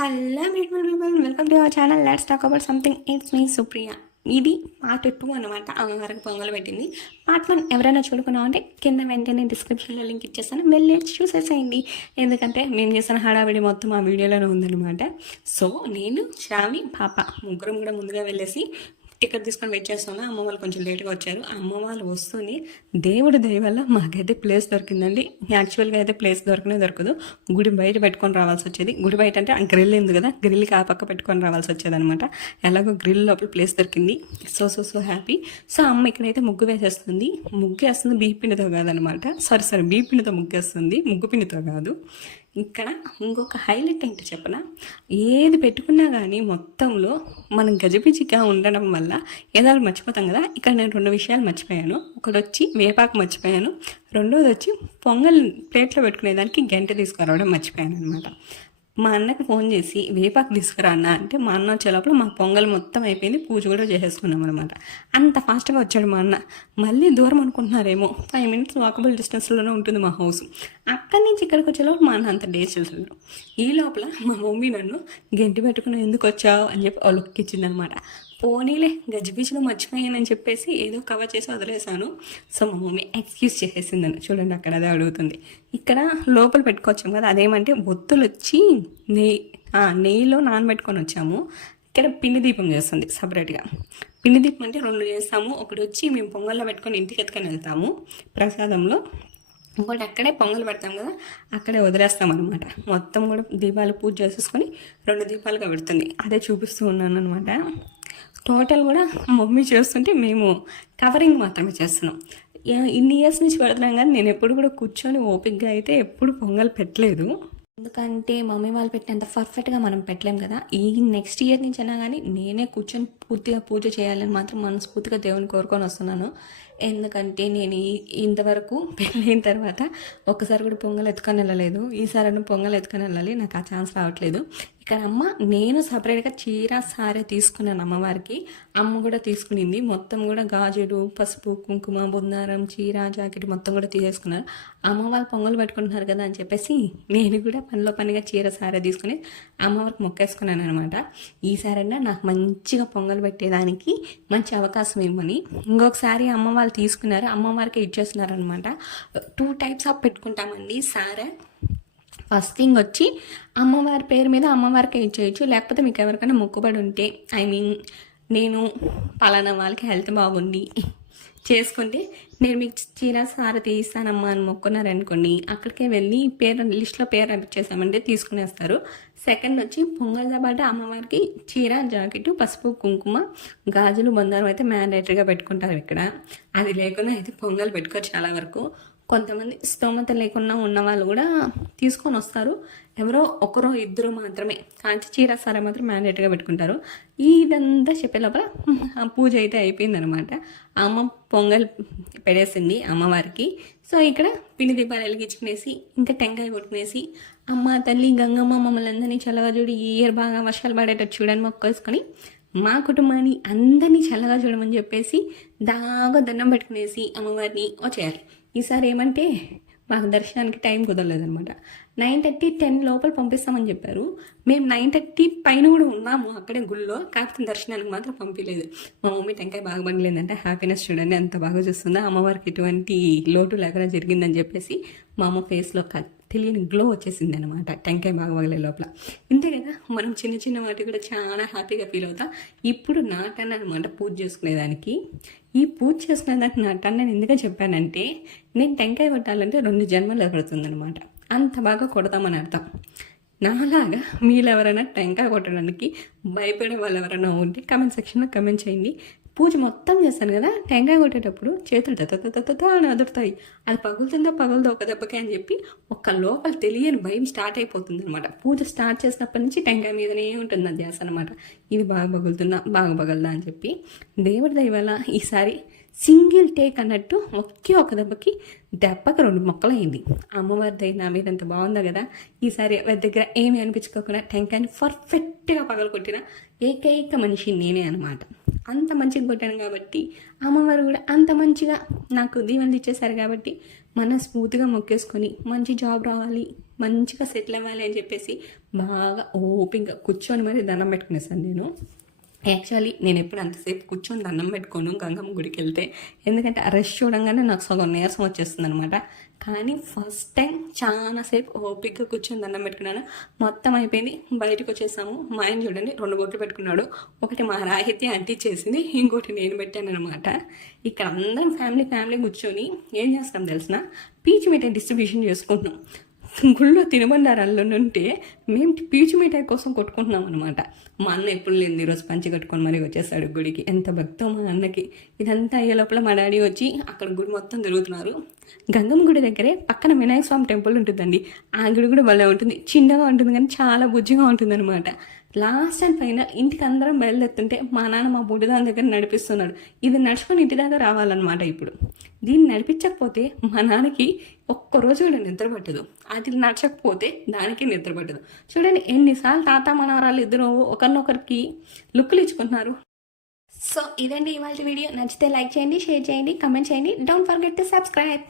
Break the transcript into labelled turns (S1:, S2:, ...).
S1: Hello beautiful people welcome to our channel let's talk about something it's me Supriya ఇది part two అనమాట అమ్మగారికి పొంగలు పెట్టింది. Part one ఎవరైనా చూడుకున్నాం అంటే కింద వెంటనే డిస్క్రిప్షన్లో లింక్ ఇచ్చేస్తాను. వెళ్ళి చూసేసేయండి. ఎందుకంటే మేము చేసిన హడావిడి మొత్తం ఆ వీడియోలోనే ఉందనమాట సో నేను శ్రావణి పాప ముగ్గురం కూడా ముందుగా వెళ్ళేసి టికెట్ తీసుకొని వెయిట్ చేస్తాను అమ్మ వాళ్ళు కొంచెం లేట్గా వచ్చారు. అమ్మ వాళ్ళు వస్తుంది దేవుడి దయ వల్ల మాకైతే ప్లేస్ దొరికిందండి. యాక్చువల్గా అయితే ప్లేస్ దొరకనే దొరకదు. గుడి బయట పెట్టుకొని రావాల్సి వచ్చేది. గుడి బయట అంటే గ్రిల్ ఉంది కదా గ్రిల్కి ఆ పక్క పెట్టుకొని రావాల్సి వచ్చేది అనమాట ఎలాగో గ్రిల్ లోపల ప్లేస్ దొరికింది. So so so happy. So అమ్మ ఇక్కడైతే ముగ్గు వేసేస్తుంది. ముగ్గు వేస్తుంది బీ పిండితో కాదనమాట సారీ సారీ బీ పిండితో ముగ్గు వేస్తుంది ముగ్గు పిండితో కాదు. ఇక్కడ ఇంకొక హైలైట్ ఏంటి చెప్పన? ఏది పెట్టుకున్నా కానీ మొత్తంలో మనం గజిబిజిగా ఉండడం వల్ల ఏదాలు మర్చిపోతాం కదా? ఇక్కడ నేను రెండు విషయాలు మర్చిపోయాను. ఒకటి వచ్చి వేపాకు మర్చిపోయాను. రెండోది వచ్చి పొంగల్ ప్లేట్లో పెట్టుకునేదానికి గంట తీసుకురావడం మర్చిపోయాను అనమాట మా అన్నకి ఫోన్ చేసి వేపాకు తీసుకురా అన్న. అంటే మా అన్న వచ్చే లోపల మా పొంగల్ మొత్తం అయిపోయింది పూజ కూడా చేసేసుకున్నాం అనమాట అంత ఫాస్ట్గా వచ్చాడు మా అన్న. మళ్ళీ దూరం అనుకుంటున్నారేమో. ఫైవ్ మినిట్స్ వాకబుల్ డిస్టెన్స్లోనే ఉంటుంది మా హౌస్ అక్కడి నుంచి ఇక్కడికి వచ్చేలోపు మా అన్న అంత డేస్ చేశారు ఈ లోపల మా మమ్మీ నన్ను గంటి పెట్టుకుని ఎందుకు వచ్చావు? అని చెప్పి వాళ్ళకి ఇచ్చిందనమాట పోనీలే గజిబిజిలో మర్చిపోయానని చెప్పేసి ఏదో కవర్ చేసి వదిలేసాను సో మా మమ్మీ ఎక్స్క్యూజ్ చేసేసిందని చూడండి అక్కడ అదే అడుగుతుంది. ఇక్కడ లోపల పెట్టుకోవచ్చాము కదా అదేమంటే ఒత్తులు వచ్చి నెయ్యి నెయ్యిలో నానబెట్టుకొని వచ్చాము. ఇక్కడ పిండి దీపం చేస్తుంది సపరేట్గా పిండి దీపం అంటే రెండు చేస్తాము. ఒకటి వచ్చి మేము పొంగల్లో పెట్టుకొని ఇంటికి ఎత్తుకొని వెళ్తాము ప్రసాదంలో. ఇంకోటి అక్కడే పొంగల్ పెడతాం కదా అక్కడే వదిలేస్తాం అనమాట మొత్తం కూడా దీపాలు పూజ చేసేసుకొని రెండు దీపాలుగా పెడుతుంది. అదే చూపిస్తూ ఉన్నాను అనమాట టోటల్ కూడా మమ్మీ చేస్తుంటే మేము కవరింగ్ మాత్రమే చేస్తున్నాం. ఇన్ని ఇయర్స్ నుంచి పెడుతున్నాం కానీ నేను ఎప్పుడు కూడా కూర్చొని ఓపిక్గా అయితే ఎప్పుడు పొంగల్ పెట్టలేదు. ఎందుకంటే మమ్మీ వాళ్ళు పెట్టినంత పర్ఫెక్ట్గా మనం పెట్టలేం కదా. ఈ నెక్స్ట్ ఇయర్ నుంచి అయినా కానీ నేనే కూర్చొని పూర్తిగా పూజ చేయాలని మాత్రం మనస్ఫూర్తిగా దేవుని కోరుకొని వస్తున్నాను. ఎందుకంటే నేను ఈ ఇంతవరకు పెళ్ళైన తర్వాత ఒక్కసారి కూడా పొంగల్ ఎత్తుకొని వెళ్ళలేదు. ఈసారి పొంగల్ ఎత్తుకొని వెళ్ళాలి. నాకు ఆ ఛాన్స్ రావట్లేదు. ఇక్కడ అమ్మ నేను సపరేట్గా చీర సారే తీసుకున్నాను అమ్మవారికి. అమ్మ కూడా తీసుకునింది. మొత్తం కూడా గాజులు పసుపు కుంకుమ బుందారం చీర జాకెట్ మొత్తం కూడా తీసేసుకున్నారు. అమ్మ వాళ్ళు పొంగల్ పెట్టుకుంటున్నారు కదా అని చెప్పేసి నేను కూడా పనిలో పనిగా చీర సారే తీసుకుని అమ్మవారికి మొక్కేసుకున్నాను అనమాట ఈసారైనా నాకు మంచిగా పొంగల్ పెట్టేదానికి మంచి అవకాశం ఇవ్వమని. ఇంకొకసారి అమ్మ వాళ్ళు తీసుకున్నారు. అమ్మవారికి ఇచ్చేస్తున్నారు అనమాట టూ టైప్స్ ఆఫ్ పెట్టుకుంటామండి. సారే ఫస్ట్ థింగ్ వచ్చి అమ్మవారి పేరు మీద అమ్మవారికి ఇచ్చేయచ్చు లేకపోతే మీకు ఎవరికైనా మొక్కుబడి ఉంటే ఐ మీన్ నేను పలానా వాళ్ళకి హెల్త్ బాగుంది చేసుకుంటే నేను మీకు చీర సార తీస్తానమ్మా అని మొక్కున్నారనుకోండి అక్కడికే వెళ్ళి పేరు లిస్ట్లో పేరు అనిపించేసామంటే తీసుకునేస్తారు. సెకండ్ వచ్చి పొంగల్తో పాటు అమ్మవారికి చీర జాకెట్ పసుపు కుంకుమ గాజులు బంగారం అయితే మ్యాండేటరీగా పెట్టుకుంటారు ఇక్కడ. అది లేకుండా అయితే పొంగల్ పెట్టుకోరు చాలా వరకు. కొంతమంది స్తోమత లేకుండా ఉన్న వాళ్ళు కూడా తీసుకొని వస్తారు. ఎవరో ఒకరో ఇద్దరు మాత్రమే. కాంచి చీర సారా మాత్రం మ్యాండేట్గా పెట్టుకుంటారు. ఇదంతా చెప్పే లోపల ఆ పూజ అయితే అయిపోయిందనమాట అమ్మ పొంగల్ పెడేసింది అమ్మవారికి. సో ఇక్కడ పిండి దీపాలు వెలిగించుకునేసి ఇంకా టెంకాయ కొట్టుకునేసి అమ్మ తల్లి గంగమ్మ మమ్మల్ని అందరినీ చల్లగా చూడి ఈ ఇయర్ బాగా వర్షాలు పడేటట్టు చూడని మొక్కేసుకొని మా కుటుంబాన్ని అందరినీ చల్లగా చూడమని చెప్పేసి దాగా దండం పెట్టుకునేసి అమ్మవారిని వచ్చేయాలి. ఈసారి ఏమంటే మాకు దర్శనానికి టైం కుదరలేదనమాట నైన్ థర్టీ టెన్ లోపల పంపిస్తామని చెప్పారు. మేము నైన్ థర్టీ పైన కూడా ఉన్నాము అక్కడే గుళ్ళో కాకపోతే దర్శనానికి మాత్రం పంపించలేదు మా మమ్మీ టెంకాయ బాగా పడలేదంటే హ్యాపీనెస్ చూడండి అంత బాగా చూస్తుందా. అమ్మవారికి ఎటువంటి లోటు లేకుండా జరిగిందని చెప్పేసి మా అమ్మ ఫేస్లో తెలియని గ్లో వచ్చేసింది అనమాట టెంకాయ బాగా లోపల. ఇంతే కదా? మనం చిన్న చిన్న వాటి కూడా చాలా హ్యాపీగా ఫీల్ అవుతాం. ఇప్పుడు నా టర్న్ అనమాట పూజ చేసుకునేదానికి. ఈ పూజ చేసుకునేదానికి నా టర్న్ నేను ఎందుకు చెప్పానంటే నేను టెంకాయ కొట్టాలంటే రెండు జన్మలు పడుతుందనమాట అంత బాగా కొడతామని అర్థం. నాలాగా మీరు ఎవరైనా టెంకాయ కొట్టడానికి భయపడే వాళ్ళు ఎవరైనా ఉంటే కమెంట్ సెక్షన్లో కమెంట్ చేయండి. పూజ మొత్తం చేస్తాను కదా టెంకాయ కొట్టేటప్పుడు చేతులు తత అని అదురుతాయి. అది పగులుతుందో పగులుదో ఒక దెబ్బకే అని చెప్పి ఒక్క లోపల తెలియని భయం స్టార్ట్ అయిపోతుంది అనమాట పూజ స్టార్ట్ చేసినప్పటి నుంచి టెంకాయ మీదనే ఉంటుంది అది ధ్యాస అనమాట ఇది బాగా పగులుతుందా బాగా పగలదా అని చెప్పి దేవుడి దయవల్ల ఈసారి సింగిల్ టేక్ అన్నట్టు ఒకే ఒక దెబ్బకి దెబ్బకి రెండు మొక్కలు అయింది అమ్మవారి దయ నా మీద అంత బాగుందో కదా ఈసారి వారి దగ్గర ఏమి అనిపించుకోకుండా టెంకాయని పర్ఫెక్ట్గా పగలు కొట్టిన ఏకైక మనిషి నేనే అనమాట అంత మంచిగా కొట్టాను కాబట్టి అమ్మవారు కూడా అంత మంచిగా నాకు దీవెనలు ఇచ్చేశారు కాబట్టి మనస్ఫూర్తిగా మొక్కేసుకొని మంచి జాబ్ రావాలి మంచిగా సెటిల్ అవ్వాలి అని చెప్పేసి బాగా ఓపిక్గా కూర్చొని మరి దండం పెట్టుకునేసాను నేను. యాక్చువల్లీ నేను ఎప్పుడు అంతసేపు కూర్చొని దండం పెట్టుకోను గంగమ్మ గుడికి వెళ్తే. ఎందుకంటే ఆ రష్ చూడంగానే నాకు సగం నీరసం వచ్చేస్తుంది అనమాట కానీ ఫస్ట్ టైం చాలాసేపు ఓపిక్గా కూర్చొని దండం పెట్టుకున్నాను. మొత్తం అయిపోయింది. బయటకు వచ్చేసాము. మా ఆయన చూడండి రెండు బొట్లు పెట్టుకున్నాడు. ఒకటి మా రాహిత్య అంటీ చేసింది. ఇంకోటి నేను పెట్టాను అనమాట ఇక్కడ అందరం ఫ్యామిలీ ఫ్యామిలీ కూర్చొని ఏం చేస్తాం తెలిసిన పీచ్ మిఠాయి డిస్ట్రిబ్యూషన్ చేసుకుంటున్నాం. గుళ్ళో తినబండారాల్లో ఉంటే మేము పీచు మిఠాయి కోసం కొట్టుకుంటున్నాం అనమాట మా అన్న ఎప్పుడు లేని ఈరోజు పంచి కట్టుకొని మరీ వచ్చేసాడు గుడికి. ఎంత భక్తో మా అన్నకి. ఇదంతా అయ్యే లోపల మా డాడీ వచ్చి అక్కడ గుడి మొత్తం తిరుగుతున్నారు. గంగమ్మ గుడి దగ్గరే పక్కన వినాయక స్వామి టెంపుల్ ఉంటుందండి. ఆ గుడి కూడా భలే ఉంటుంది. చిన్నగా ఉంటుంది కానీ చాలా బుజ్జిగా ఉంటుంది అనమాట లాస్ట్ అండ్ ఫైనల్ ఇంటికి అందరం బయలుదేరుతుంటే మా నాన్న మా బుడ్డి దాని దగ్గర నడిపిస్తున్నాడు. ఇది నడుచుకొని ఇంటి దాకా రావాలన్నమాట ఇప్పుడు. దీన్ని నడిపించకపోతే మా నాన్నకి ఒక్క రోజు కూడా నిద్ర పట్టదు. అది నడచకపోతే దానికి నిద్ర పట్టదు. చూడండి ఎన్నిసార్లు తాత మనవరాలు ఇద్దరు ఒకరినొకరికి లుక్లు ఇచ్చుకుంటున్నారు. సో ఇదండి ఇవాళ వీడియో. నచ్చితే లైక్ చేయండి షేర్ చేయండి కమెంట్ చేయండి. Don't forget to subscribe